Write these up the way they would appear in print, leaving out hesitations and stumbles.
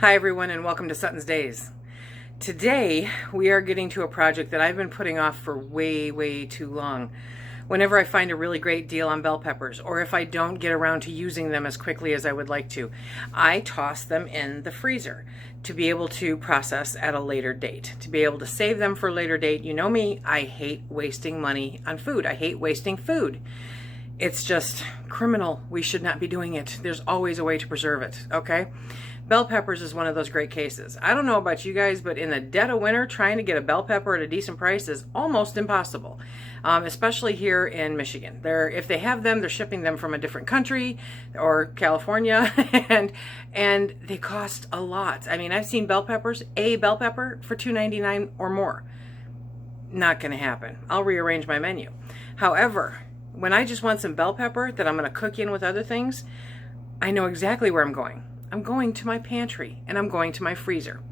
Hi everyone, and welcome to SuttonsDaze. Today we are getting to a project that I've been putting off for way too long. Whenever I find a really great deal on bell peppers, or if I don't get around to using them as quickly as I would like to, I toss them in the freezer to be able to process at a later date, to be able to save them for a later date. You know me, I hate wasting money on food. I hate wasting food. It's just criminal. We should not be doing it. There's always a way to preserve it, okay? Bell peppers is one of those great cases. I don't know about you guys, but in the dead of winter, trying to get a bell pepper at a decent price is almost impossible, especially here in Michigan. If they have them, they're shipping them from a different country or California, and they cost a lot. I mean, I've seen bell peppers, a bell pepper, for $2.99 or more. Not going to happen. I'll rearrange my menu. However, when I just want some bell pepper that I'm going to cook in with other things, I know exactly where I'm going. I'm going to my pantry and I'm going to my freezer.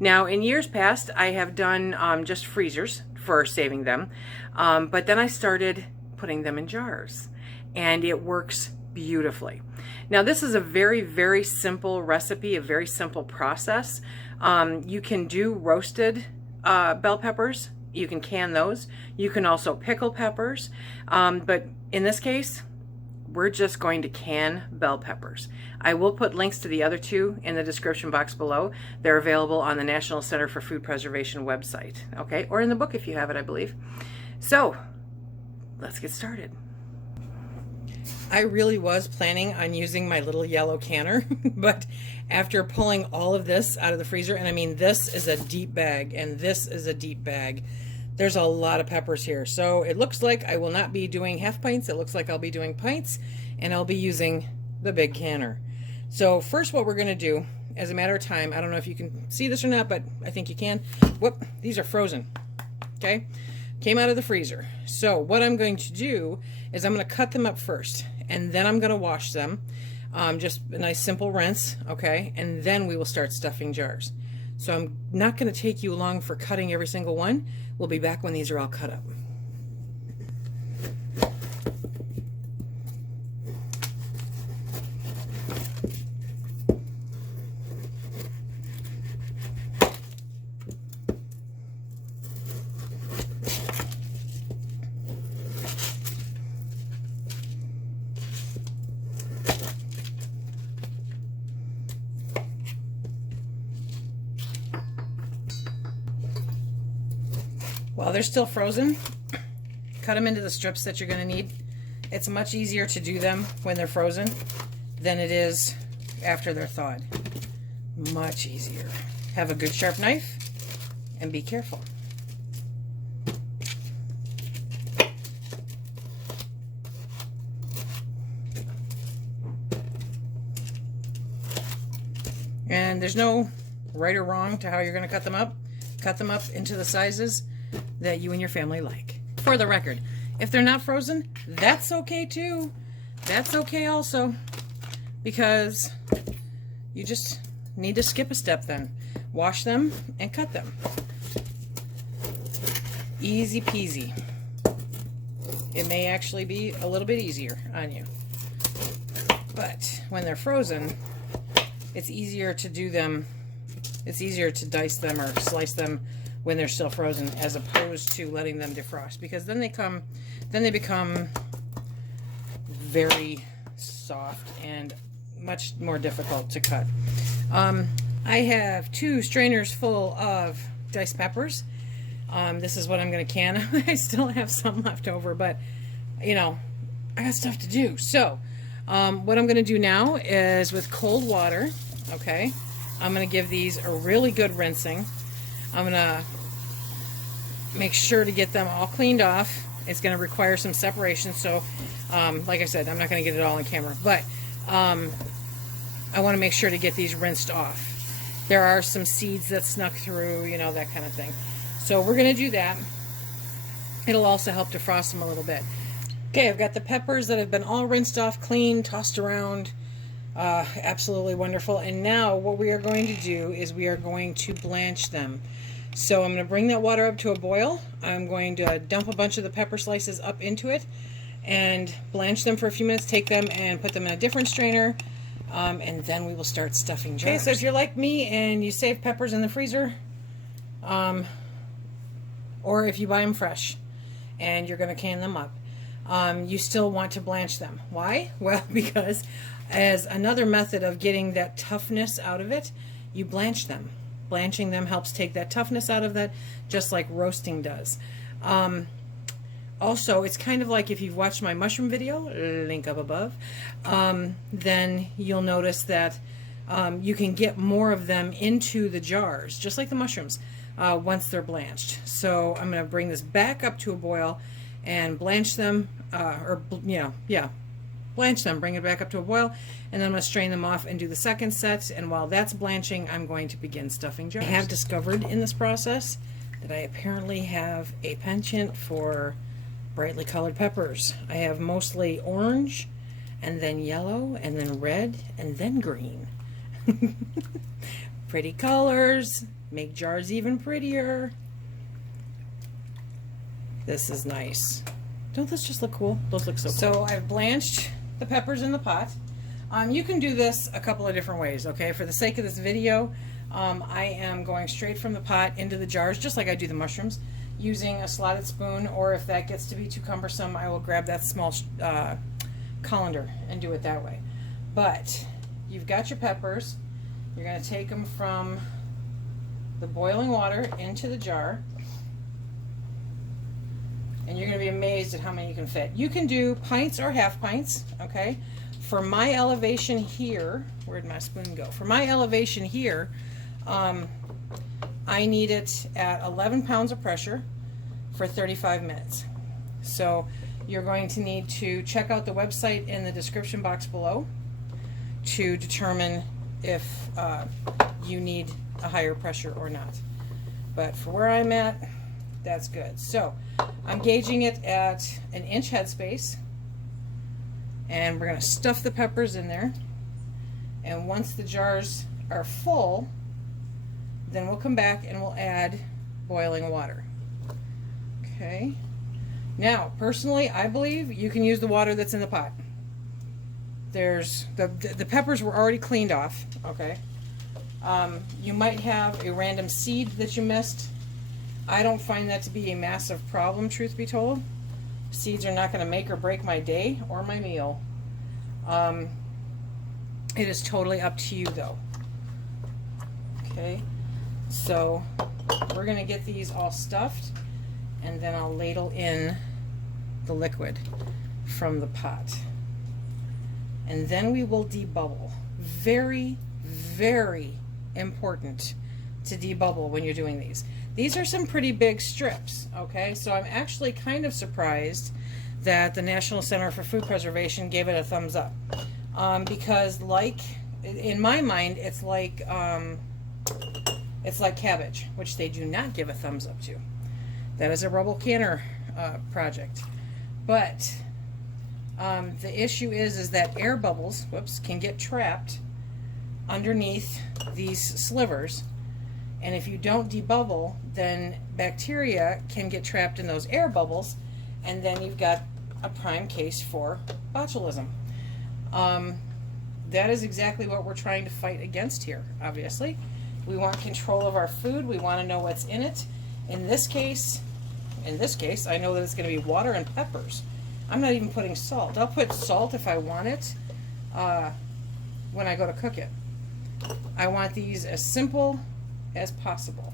Now, in years past, I have done just freezers for saving them, but then I started putting them in jars, and it works beautifully. Now, this is a very simple recipe, a very simple process. You can do roasted bell peppers. You can can those. You can also pickle peppers, but in this case, we're just going to can bell peppers. I will put links to the other two in the description box below. They're available on the National Center for Food Preservation website, okay? Or in the book if you have it, I believe. So, let's get started. I really was planning on using my little yellow canner, but after pulling all of this out of the freezer, and I mean, this is a deep bag, and this is a deep bag, there's a lot of peppers here. So it looks like I will not be doing half pints. It looks like I'll be doing pints, and I'll be using the big canner. So first, what we're going to do, as a matter of time, I don't know if you can see this or not, but I think you can. Whoop, these are frozen. Okay, came out of the freezer. So what I'm going to do is I'm going to cut them up first, and then I'm going to wash them. Just a nice simple rinse, okay, and then we will start stuffing jars. So I'm not going to take you long for cutting every single one. We'll be back when these are all cut up. While they're still frozen, cut them into the strips that you're going to need. It's much easier to do them when they're frozen than it is after they're thawed. Much easier. Have a good sharp knife and be careful. And there's no right or wrong to how you're going to cut them up. Cut them up into the sizes that you and your family like. For the record, if they're not frozen, that's okay too. That's okay also, because you just need to skip a step then. Wash them and cut them. Easy peasy. It may actually be a little bit easier on you, but when they're frozen, it's easier to do them. It's easier to dice them or slice them when they're still frozen, as opposed to letting them defrost, because then they become very soft and much more difficult to cut. I have 2 strainers full of diced peppers. This is what I'm going to can. I still have some left over, but you know, I got stuff to do. So what I'm going to do now is, with cold water, okay, I'm going to give these a really good rinsing. I'm going to make sure to get them all cleaned off. It's going to require some separation, so like I said, I'm not going to get it all on camera, but I want to make sure to get these rinsed off. There are some seeds that snuck through, you know, that kind of thing. So we're going to do that. It'll also help defrost them a little bit. Okay, I've got the peppers that have been all rinsed off, clean, tossed around. Absolutely wonderful. And now what we are going to do is we are going to blanch them. So I'm going to bring that water up to a boil. I'm going to dump a bunch of the pepper slices up into it and blanch them for a few minutes. Take them and put them in a different strainer. and then we will start stuffing jars. Okay, so if you're like me and you save peppers in the freezer, or if you buy them fresh and you're going to can them up, you still want to blanch them. Why? Well, because as another method of getting that toughness out of it, you blanch them. Blanching them helps take that toughness out of that, just like roasting does. Also, it's kind of like if you've watched my mushroom video, link up above, then you'll notice that you can get more of them into the jars, just like the mushrooms, once they're blanched. So I'm going to bring this back up to a boil and blanch them, blanch them, bring it back up to a boil, and then I'm going to strain them off and do the second set. And while that's blanching, I'm going to begin stuffing jars. I have discovered in this process that I apparently have a penchant for brightly colored peppers. I have mostly orange, and then yellow, and then red, and then green. Pretty colors make jars even prettier. This is nice. Don't those just look cool? Those look so cool. So I've blanched the peppers in the pot. You can do this a couple of different ways, okay? For the sake of this video, I am going straight from the pot into the jars, just like I do the mushrooms, using a slotted spoon, or if that gets to be too cumbersome, I will grab that small colander and do it that way. But you've got your peppers. You're going to take them from the boiling water into the jar, and you're going to be amazed at how many you can fit. You can do pints or half pints, okay? For my elevation here, where'd my spoon go? For my elevation here, I need it at 11 pounds of pressure for 35 minutes. So you're going to need to check out the website in the description box below to determine if you need a higher pressure or not. But for where I'm at, that's good. So I'm gauging it at an inch headspace, and we're going to stuff the peppers in there. And once the jars are full, then we'll come back and we'll add boiling water. Okay. Now, personally, I believe you can use the water that's in the pot. There's the peppers were already cleaned off. Okay. You might have a random seed that you missed. I don't find that to be a massive problem, truth be told. Seeds are not going to make or break my day or my meal. It is totally up to you, though. Okay. So we're going to get these all stuffed, and then I'll ladle in the liquid from the pot. And then we will debubble. Very, very important to debubble when you're doing these. These are some pretty big strips, okay? So I'm actually kind of surprised that the National Center for Food Preservation gave it a thumbs up. Because like, in my mind, it's like cabbage, which they do not give a thumbs up to. That is a rubble canner project. But the issue is that air bubbles, whoops, can get trapped underneath these slivers. And if you don't debubble, then bacteria can get trapped in those air bubbles, and then you've got a prime case for botulism. That is exactly what we're trying to fight against here, obviously. We want control of our food. We want to know what's in it. In this case, I know that it's going to be water and peppers. I'm not even putting salt. I'll put salt if I want it when I go to cook it. I want these as simple as possible.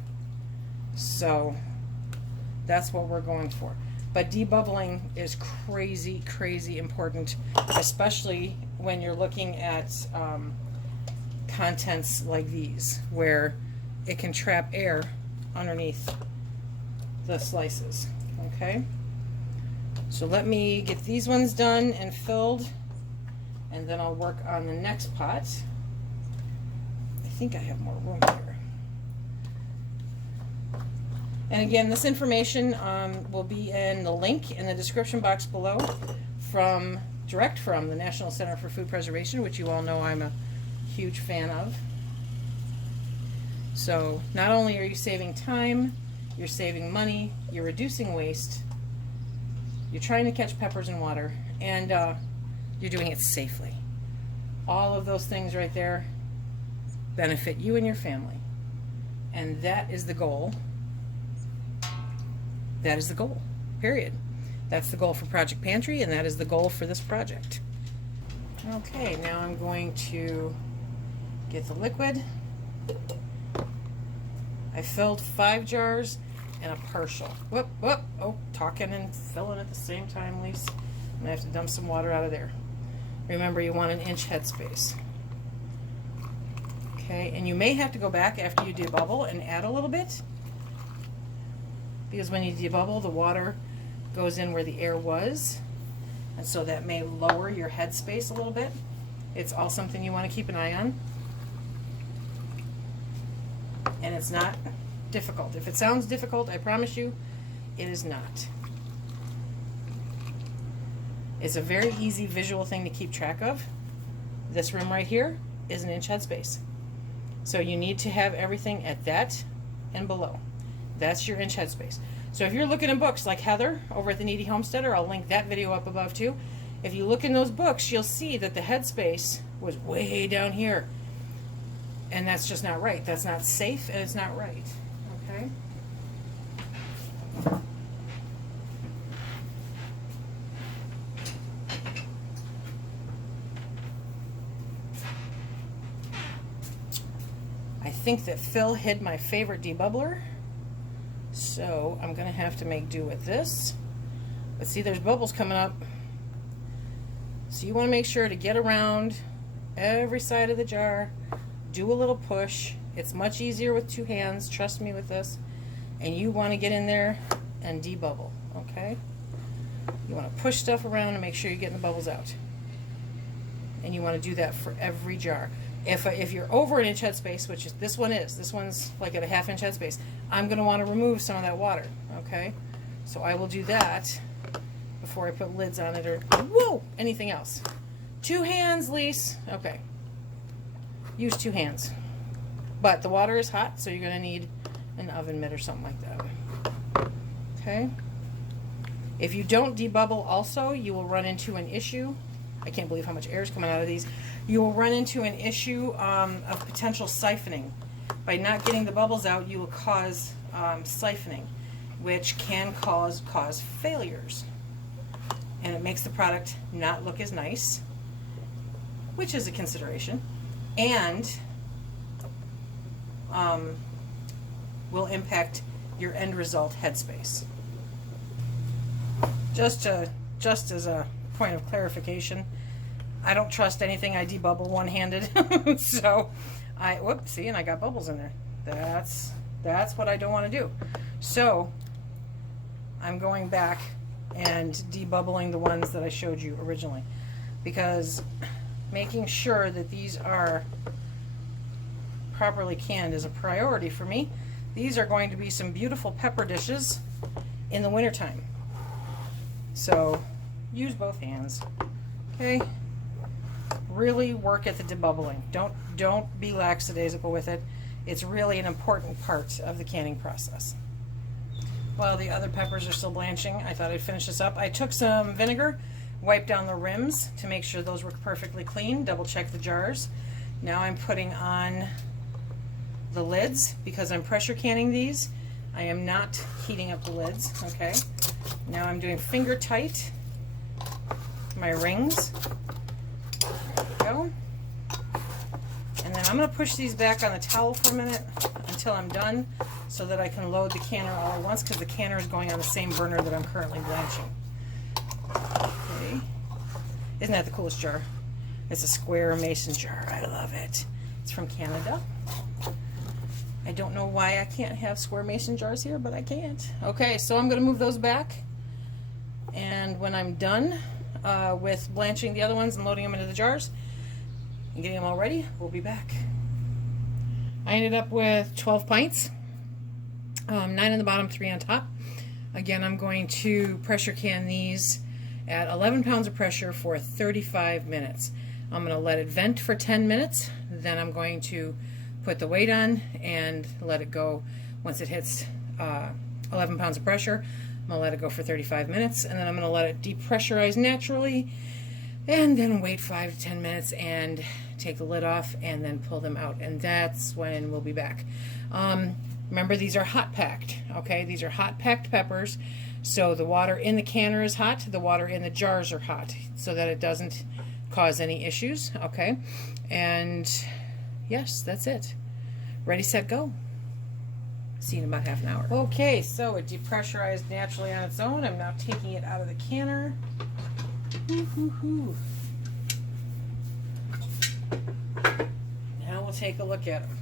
So that's what we're going for. But debubbling is crazy, crazy important, especially when you're looking at contents like these, where it can trap air underneath the slices. Okay? So let me get these ones done and filled, and then I'll work on the next pot. I think I have more room here. And again, this information will be in the link in the description box below direct from the National Center for Food Preservation, which you all know I'm a huge fan of. So not only are you saving time, you're saving money, you're reducing waste, you're trying to catch peppers in water, and you're doing it safely. All of those things right there benefit you and your family. And that is the goal. That is the goal, period. That's the goal for Project Pantry, and that is the goal for this project. Okay, now I'm going to get the liquid. I filled 5 jars and a partial. Whoop, whoop. Oh, talking and filling at the same time, Lisa. I'm gonna have to dump some water out of there. Remember, you want an inch headspace. Okay, and you may have to go back after you debubble and add a little bit, because when you debubble, the water goes in where the air was, and so that may lower your headspace a little bit. It's all something you want to keep an eye on, and it's not difficult. If it sounds difficult, I promise you, it is not. It's a very easy visual thing to keep track of. This rim right here is an inch headspace. So you need to have everything at that and below. That's your inch headspace. So if you're looking in books like Heather over at the Needy Homesteader, I'll link that video up above too. If you look in those books, you'll see that the headspace was way down here. And that's just not right. That's not safe, and it's not right. Okay? I think that Phil hid my favorite debubbler, so I'm gonna have to make do with this. But see, there's bubbles coming up, so you want to make sure to get around every side of the jar, do a little push. It's much easier with 2 hands, trust me with this. And you want to get in there and debubble, okay? You want to push stuff around and make sure you're getting the bubbles out. And you want to do that for every jar. If you're over an inch headspace, which is, this one's like at a ½ inch headspace, I'm going to want to remove some of that water, okay? So I will do that before I put lids on it or, whoa, anything else. 2 hands, Lise. Okay. Use 2 hands. But the water is hot, so you're going to need an oven mitt or something like that. Okay? If you don't debubble also, you will run into an issue. I can't believe how much air is coming out of these. You will run into an issue of potential siphoning. By not getting the bubbles out, you will cause siphoning, which can cause failures. And it makes the product not look as nice, which is a consideration, and will impact your end result headspace. Just as a point of clarification, I don't trust anything I debubble one-handed. So whoops, see, and I got bubbles in there. That's what I don't want to do. So I'm going back and debubbling the ones that I showed you originally, because making sure that these are properly canned is a priority for me. These are going to be some beautiful pepper dishes in the wintertime. So use both hands. Okay? Really work at the debubbling. Don't be lackadaisical with it. It's really an important part of the canning process. While the other peppers are still blanching, I thought I'd finish this up. I took some vinegar, wiped down the rims to make sure those were perfectly clean, double check the jars. Now I'm putting on the lids because I'm pressure canning these. I am not heating up the lids, okay? Now I'm doing finger tight my rings. There we go. And then I'm going to push these back on the towel for a minute until I'm done so that I can load the canner all at once, because the canner is going on the same burner that I'm currently blanching. Okay. Isn't that the coolest jar? It's a square mason jar. I love it. It's from Canada. I don't know why I can't have square mason jars here, but I can't. Okay, so I'm going to move those back. And when I'm done with blanching the other ones and loading them into the jars and getting them all ready, we'll be back. I ended up with 12 pints, 9 on the bottom, 3 on top. Again, I'm going to pressure can these at 11 pounds of pressure for 35 minutes. I'm going to let it vent for 10 minutes, then I'm going to put the weight on and let it go. Once it hits 11 pounds of pressure, I'm going to let it go for 35 minutes, and then I'm going to let it depressurize naturally and then wait 5 to 10 minutes and take the lid off and then pull them out, and that's when we'll be back. Remember, these are hot packed, okay? These are hot packed peppers, so the water in the canner is hot, the water in the jars are hot, so that it doesn't cause any issues, okay? And yes, that's it. Ready, set, go. See you in about half an hour. Okay, so it depressurized naturally on its own. I'm now taking it out of the canner. Now we'll take a look at them.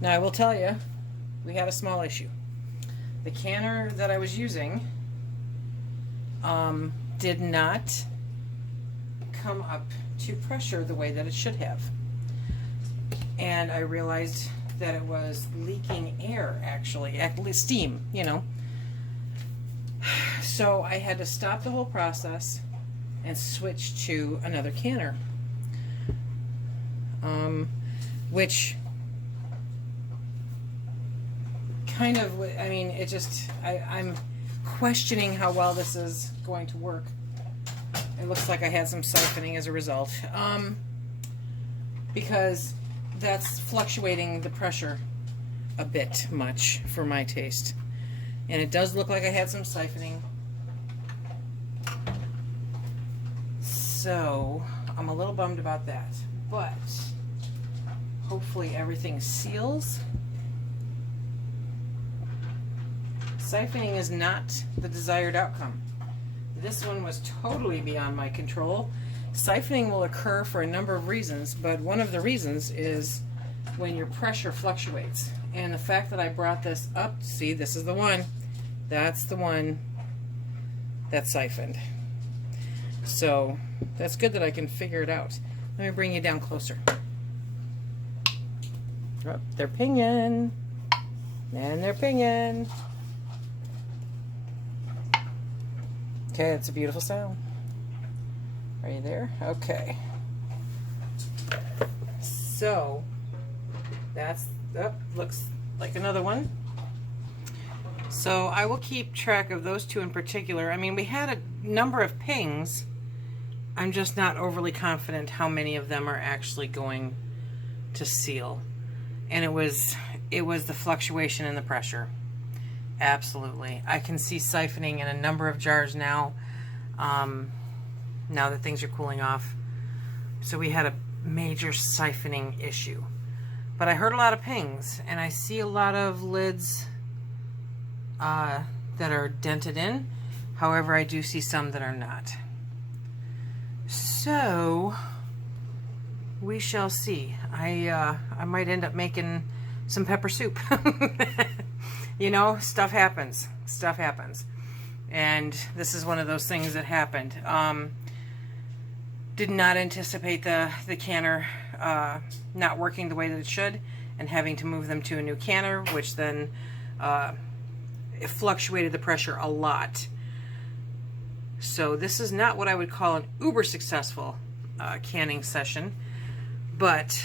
Now I will tell you, we had a small issue. The canner that I was using did not come up to pressure the way that it should have. And I realized that it was leaking air, actually, steam, you know. So I had to stop the whole process and switch to another canner, which kind of, I mean, it just, I'm questioning how well this is going to work. It looks like I had some siphoning as a result, because that's fluctuating the pressure a bit much for my taste. And it does look like I had some siphoning. So I'm a little bummed about that, but hopefully everything seals. Siphoning is not the desired outcome. This one was totally beyond my control. Siphoning will occur for a number of reasons, but one of the reasons is when your pressure fluctuates. And the fact that I brought this up, see, this is the one. That's the one that siphoned. So that's good that I can figure it out. Let me bring you down closer. Oh, they're pinging. And they're pinging. Okay, it's a beautiful sound. Are you there? Okay. So that's, oh, looks like another one. So I will keep track of those two in particular. I mean, we had a number of pings. I'm just not overly confident how many of them are actually going to seal. And it was the fluctuation in the pressure. Absolutely. I can see siphoning in a number of jars now, now that things are cooling off. So we had a major siphoning issue. But I heard a lot of pings, and I see a lot of lids that are dented in. However, I do see some that are not. So we shall see. I might end up making some pepper soup. You know, stuff happens. Stuff happens. And this is one of those things that happened. Did not anticipate the canner not working the way that it should, and having to move them to a new canner, which then it fluctuated the pressure a lot. So this is not what I would call an uber successful canning session, but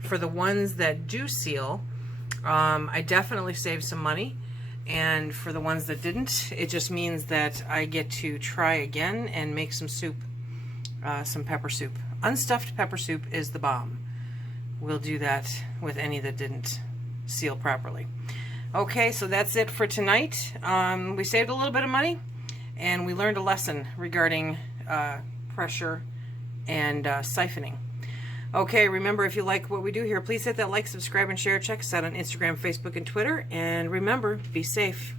for the ones that do seal, I definitely saved some money, and for the ones that didn't, it just means that I get to try again and make some soup, some pepper soup. Unstuffed pepper soup is the bomb. We'll do that with any that didn't seal properly. Okay, so that's it for tonight. We saved a little bit of money, and we learned a lesson regarding pressure and siphoning. Okay, remember, if you like what we do here, please hit that like, subscribe, and share. Check us out on Instagram, Facebook, and Twitter. And remember, be safe.